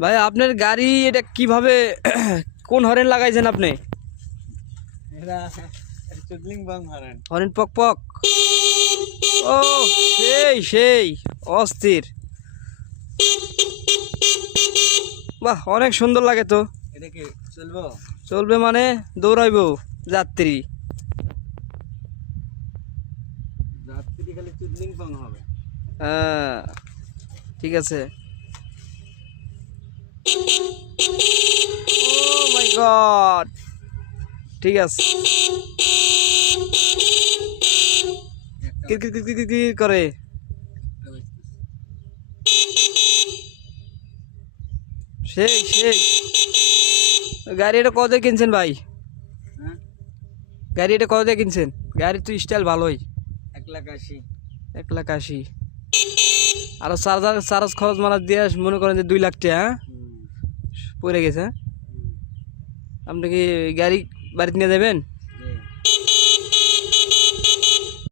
ভাই আপনার গাড়ি এটা কিভাবে কোন হরেন লাগাইছেন আপনি? হরেন পক পক। ও সেই সেই অস্থির। বাহ অনেক সুন্দর লাগে তো। এটা কি চলবো? চলবে মানে দৌড়াইবো যাত্রী। যাত্রী খালি চুদলিং বং হবে। হ্যাঁ ঠিক আছে। ও মাই গড ঠিক আছে। কির কির কির কির কির কির করে। সেই সেই গাড়ি এটা কত দিয়ে কিনছেন ভাই? হ্যাঁ গাড়ি এটা কত দিয়ে কিনছেন? গাড়ি তো স্টাইল ভালোই। 1,80,000। 1,80,000 আরো চার্জ খরচ মারা দিয়ে মনে করেন যে 2 লাখ টাকা। হ্যাঁ পড়ে গেছে। হ্যাঁ? আপনি কি গাড়ি বাড়িতে নিয়ে যাবেন?